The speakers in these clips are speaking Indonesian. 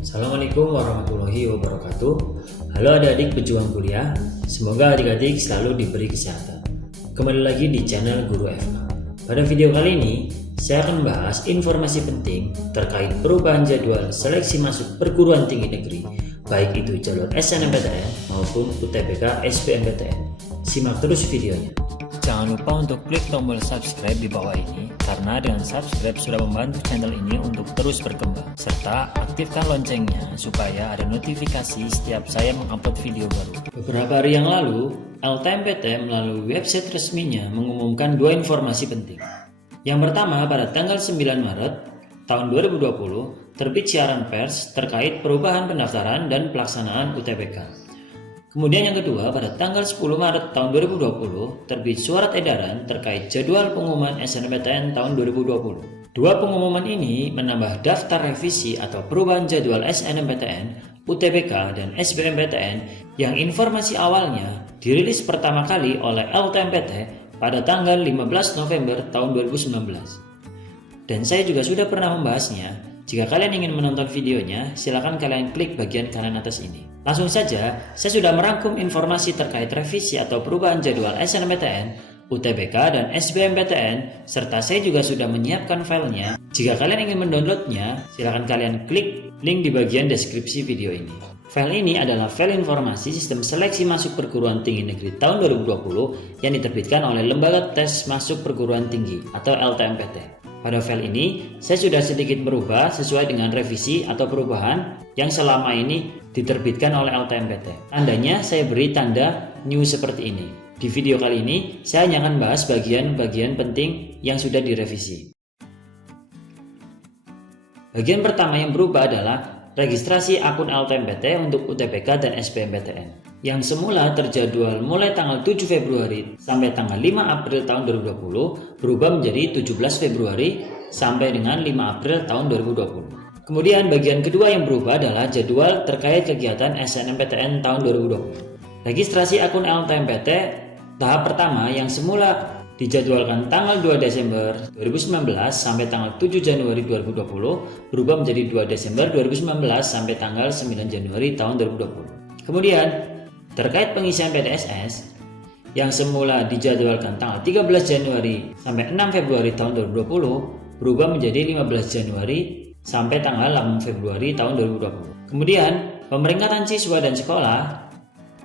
Assalamualaikum warahmatullahi wabarakatuh. Halo adik-adik pejuang kuliah, semoga adik-adik selalu diberi kesehatan. Kembali lagi di channel Guru FK. Pada video kali ini, saya akan membahas informasi penting terkait perubahan jadwal seleksi masuk perguruan tinggi negeri, baik itu jalur SNMPTN maupun UTBK SBMPTN. Simak terus videonya. Jangan lupa untuk klik tombol subscribe di bawah ini, karena dengan subscribe sudah membantu channel ini untuk terus berkembang, serta aktifkan loncengnya supaya ada notifikasi setiap saya mengupload video baru. Beberapa hari yang lalu, LTMPT melalui website resminya mengumumkan dua informasi penting. Yang pertama, pada tanggal 9 Maret tahun 2020 terbit siaran pers terkait perubahan pendaftaran dan pelaksanaan UTBK. Kemudian yang kedua, pada tanggal 10 Maret tahun 2020 terbit surat edaran terkait jadwal pengumuman SNMPTN tahun 2020. Dua pengumuman ini menambah daftar revisi atau perubahan jadwal SNMPTN, UTBK, dan SBMPTN yang informasi awalnya dirilis pertama kali oleh LTMPT pada tanggal 15 November tahun 2019. Dan saya juga sudah pernah membahasnya. Jika kalian ingin menonton videonya, silakan kalian klik bagian kanan atas ini. Langsung saja, saya sudah merangkum informasi terkait revisi atau perubahan jadwal SNMPTN, UTBK, dan SBMPTN, serta saya juga sudah menyiapkan filenya. Jika kalian ingin mendownloadnya, silakan kalian klik link di bagian deskripsi video ini. File ini adalah file informasi sistem seleksi masuk perguruan tinggi negeri tahun 2020 yang diterbitkan oleh Lembaga Tes Masuk Perguruan Tinggi atau LTMPT. Pada file ini, saya sudah sedikit berubah sesuai dengan revisi atau perubahan yang selama ini diterbitkan oleh LTMPT. Tandanya saya beri tanda new seperti ini. Di video kali ini, saya hanya akan bahas bagian-bagian penting yang sudah direvisi. Bagian pertama yang berubah adalah registrasi akun LTMPT untuk UTBK dan SBMPTN. Yang semula terjadwal mulai tanggal 7 Februari sampai tanggal 5 April tahun 2020 berubah menjadi 17 Februari sampai dengan 5 April tahun 2020. Kemudian bagian kedua yang berubah adalah jadwal terkait kegiatan SNMPTN tahun 2020. Registrasi akun LTMPT tahap pertama yang semula dijadwalkan tanggal 2 Desember 2019 sampai tanggal 7 Januari 2020 berubah menjadi 2 Desember 2019 sampai tanggal 9 Januari tahun 2020. Kemudian terkait pengisian PTSS yang semula dijadwalkan tanggal 13 Januari sampai 6 Februari tahun 2020 berubah menjadi 15 Januari sampai tanggal 8 Februari tahun 2020. Kemudian pemeringkatan siswa dan sekolah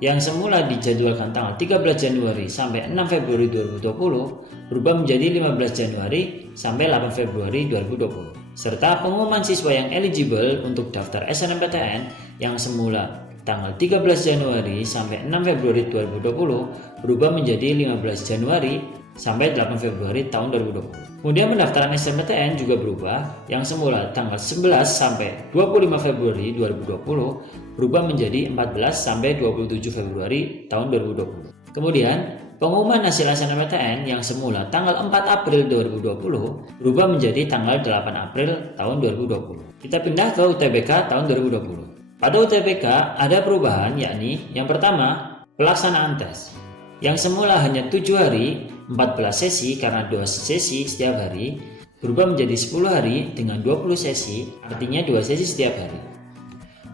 yang semula dijadwalkan tanggal 13 Januari sampai 6 Februari 2020 berubah menjadi 15 Januari sampai 8 Februari 2020. Serta pengumuman siswa yang eligible untuk daftar SNMPTN yang semula tanggal 13 Januari sampai 6 Februari 2020 berubah menjadi 15 Januari sampai 8 Februari tahun 2020. Kemudian pendaftaran SNMPTN juga berubah yang semula tanggal 11 sampai 25 Februari 2020 berubah menjadi 14 sampai 27 Februari tahun 2020. Kemudian pengumuman hasil SNMPTN yang semula tanggal 4 April 2020 berubah menjadi tanggal 8 April tahun 2020. Kita pindah ke UTBK tahun 2020. Pada UTBK ada perubahan, yakni yang pertama pelaksanaan tes yang semula hanya 7 hari 14 sesi karena 2 sesi setiap hari berubah menjadi 10 hari dengan 20 sesi, artinya 2 sesi setiap hari.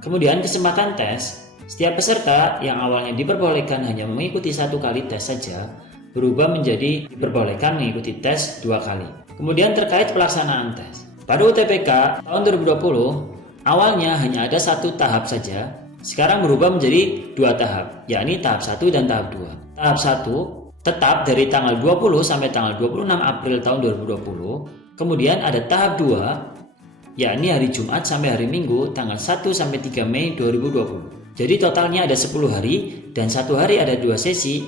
Kemudian kesempatan tes, setiap peserta yang awalnya diperbolehkan hanya mengikuti 1 kali tes saja berubah menjadi diperbolehkan mengikuti tes 2 kali. Kemudian terkait pelaksanaan tes, pada UTBK tahun 2020 awalnya hanya ada 1 tahap saja, sekarang berubah menjadi 2 tahap, yakni tahap 1 dan tahap 2. Tahap 1 tetap dari tanggal 20 sampai tanggal 26 April tahun 2020. Kemudian ada tahap 2, yakni hari Jumat sampai hari Minggu tanggal 1 sampai 3 Mei 2020. Jadi totalnya ada 10 hari dan 1 hari ada 2 sesi,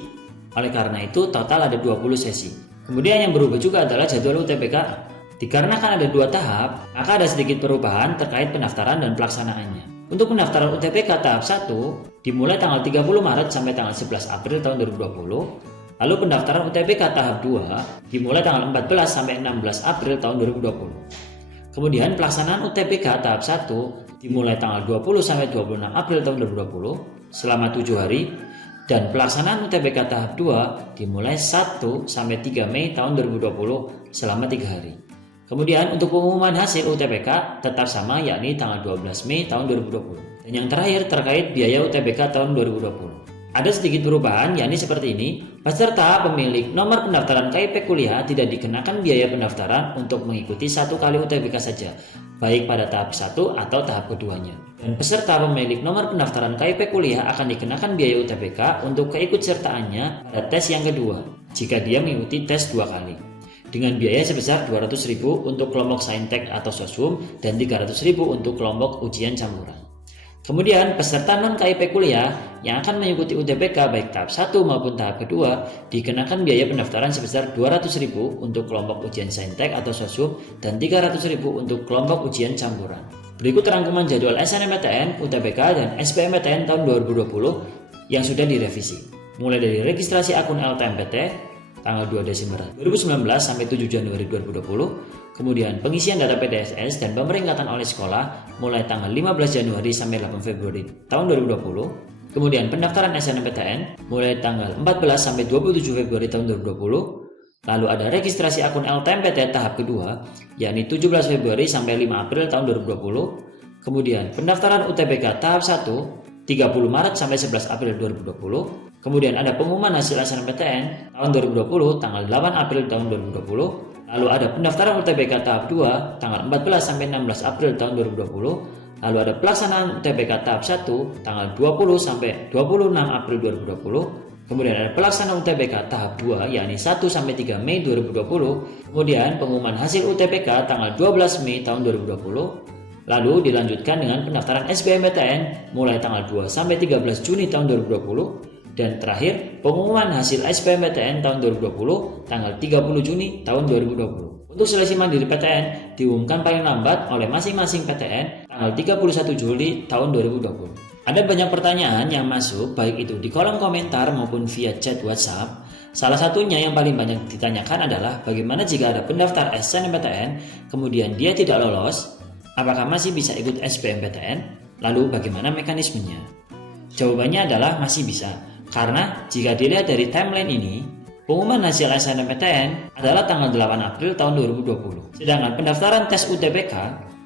oleh karena itu total ada 20 sesi. Kemudian yang berubah juga adalah jadwal UTBK. Dikarenakan ada 2 tahap, maka ada sedikit perubahan terkait pendaftaran dan pelaksanaannya. Untuk pendaftaran UTBK tahap 1 dimulai tanggal 30 Maret sampai tanggal 11 April tahun 2020. Lalu pendaftaran UTBK tahap 2 dimulai tanggal 14 sampai 16 April tahun 2020. Kemudian pelaksanaan UTBK tahap 1 dimulai tanggal 20 sampai 26 April tahun 2020 selama 7 hari, dan pelaksanaan UTBK tahap 2 dimulai 1 sampai 3 Mei tahun 2020 selama 3 hari. Kemudian untuk pengumuman hasil UTBK tetap sama, yakni tanggal 12 Mei tahun 2020. Dan yang terakhir terkait biaya UTBK tahun 2020. Ada sedikit perubahan, yakni seperti ini. Peserta pemilik nomor pendaftaran KIP kuliah tidak dikenakan biaya pendaftaran untuk mengikuti 1 kali UTBK saja, baik pada tahap 1 atau tahap keduanya. Dan peserta pemilik nomor pendaftaran KIP kuliah akan dikenakan biaya UTBK untuk keikutsertaannya pada tes yang kedua, jika dia mengikuti tes 2 kali. Dengan biaya sebesar 200.000 untuk kelompok saintek atau sosum dan 300.000 untuk kelompok ujian campuran. Kemudian peserta non-KIP kuliah yang akan mengikuti UTBK baik tahap 1 maupun tahap kedua dikenakan biaya pendaftaran sebesar 200.000 untuk kelompok ujian saintek atau sosum dan 300.000 untuk kelompok ujian campuran. Berikut rangkuman jadwal SNMPTN, UTBK, dan SBMPTN tahun 2020 yang sudah direvisi. Mulai dari registrasi akun LTMPT tanggal 2 Desember 2019 sampai 7 Januari 2020, kemudian pengisian data PTSS dan pemeringkatan oleh sekolah mulai tanggal 15 Januari sampai 8 Februari tahun 2020, kemudian pendaftaran SNMPTN mulai tanggal 14 sampai 27 Februari tahun 2020, lalu ada registrasi akun LTMPT tahap kedua yakni 17 Februari sampai 5 April tahun 2020, kemudian pendaftaran UTBK tahap 1 30 Maret sampai 11 April 2020. Kemudian ada pengumuman hasil SNMPTN tahun 2020 tanggal 8 April tahun 2020. Lalu ada pendaftaran UTBK tahap 2 tanggal 14 sampai 16 April tahun 2020. Lalu ada pelaksanaan UTBK tahap 1 tanggal 20 sampai 26 April 2020. Kemudian ada pelaksanaan UTBK tahap 2 yakni 1 sampai 3 Mei 2020. Kemudian pengumuman hasil UTBK tanggal 12 Mei tahun 2020. Lalu dilanjutkan dengan pendaftaran SBMPTN mulai tanggal 2 sampai 13 Juni tahun 2020. Dan terakhir, pengumuman hasil SBMPTN tahun 2020 tanggal 30 Juni tahun 2020. Untuk seleksi mandiri PTN diumumkan paling lambat oleh masing-masing PTN tanggal 31 Juli tahun 2020. Ada banyak pertanyaan yang masuk baik itu di kolom komentar maupun via chat WhatsApp. Salah satunya yang paling banyak ditanyakan adalah bagaimana jika ada pendaftar SNMPTN kemudian dia tidak lolos, apakah masih bisa ikut SBMPTN? Lalu bagaimana mekanismenya? Jawabannya adalah masih bisa. Karena jika dilihat dari timeline ini, pengumuman hasil SNMPTN adalah tanggal 8 April tahun 2020. Sedangkan pendaftaran tes UTBK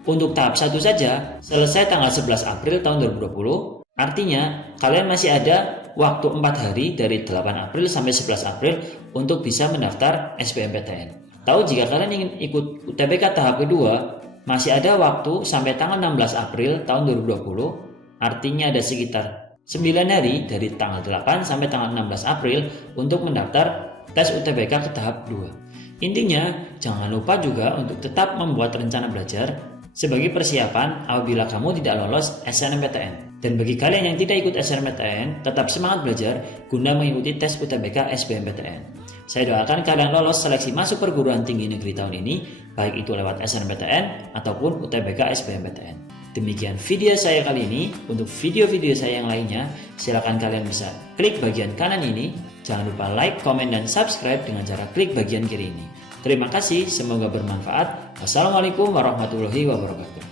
untuk tahap 1 saja selesai tanggal 11 April tahun 2020. Artinya, kalian masih ada waktu 4 hari dari 8 April sampai 11 April untuk bisa mendaftar SBMPTN. Atau jika kalian ingin ikut UTBK tahap kedua, masih ada waktu sampai tanggal 16 April tahun 2020. Artinya ada sekitar 9 hari dari tanggal 8 sampai tanggal 16 April untuk mendaftar tes UTBK ke tahap 2. Intinya, jangan lupa juga untuk tetap membuat rencana belajar sebagai persiapan apabila kamu tidak lolos SNMPTN. Dan bagi kalian yang tidak ikut SNMPTN, tetap semangat belajar guna mengikuti tes UTBK SBMPTN. Saya doakan kalian lolos seleksi masuk perguruan tinggi negeri tahun ini, baik itu lewat SNMPTN ataupun UTBK SBMPTN. Demikian video saya kali ini. Untuk video-video saya yang lainnya, silakan kalian bisa klik bagian kanan ini. Jangan lupa like, komen, dan subscribe dengan cara klik bagian kiri ini. Terima kasih, semoga bermanfaat. Wassalamualaikum warahmatullahi wabarakatuh.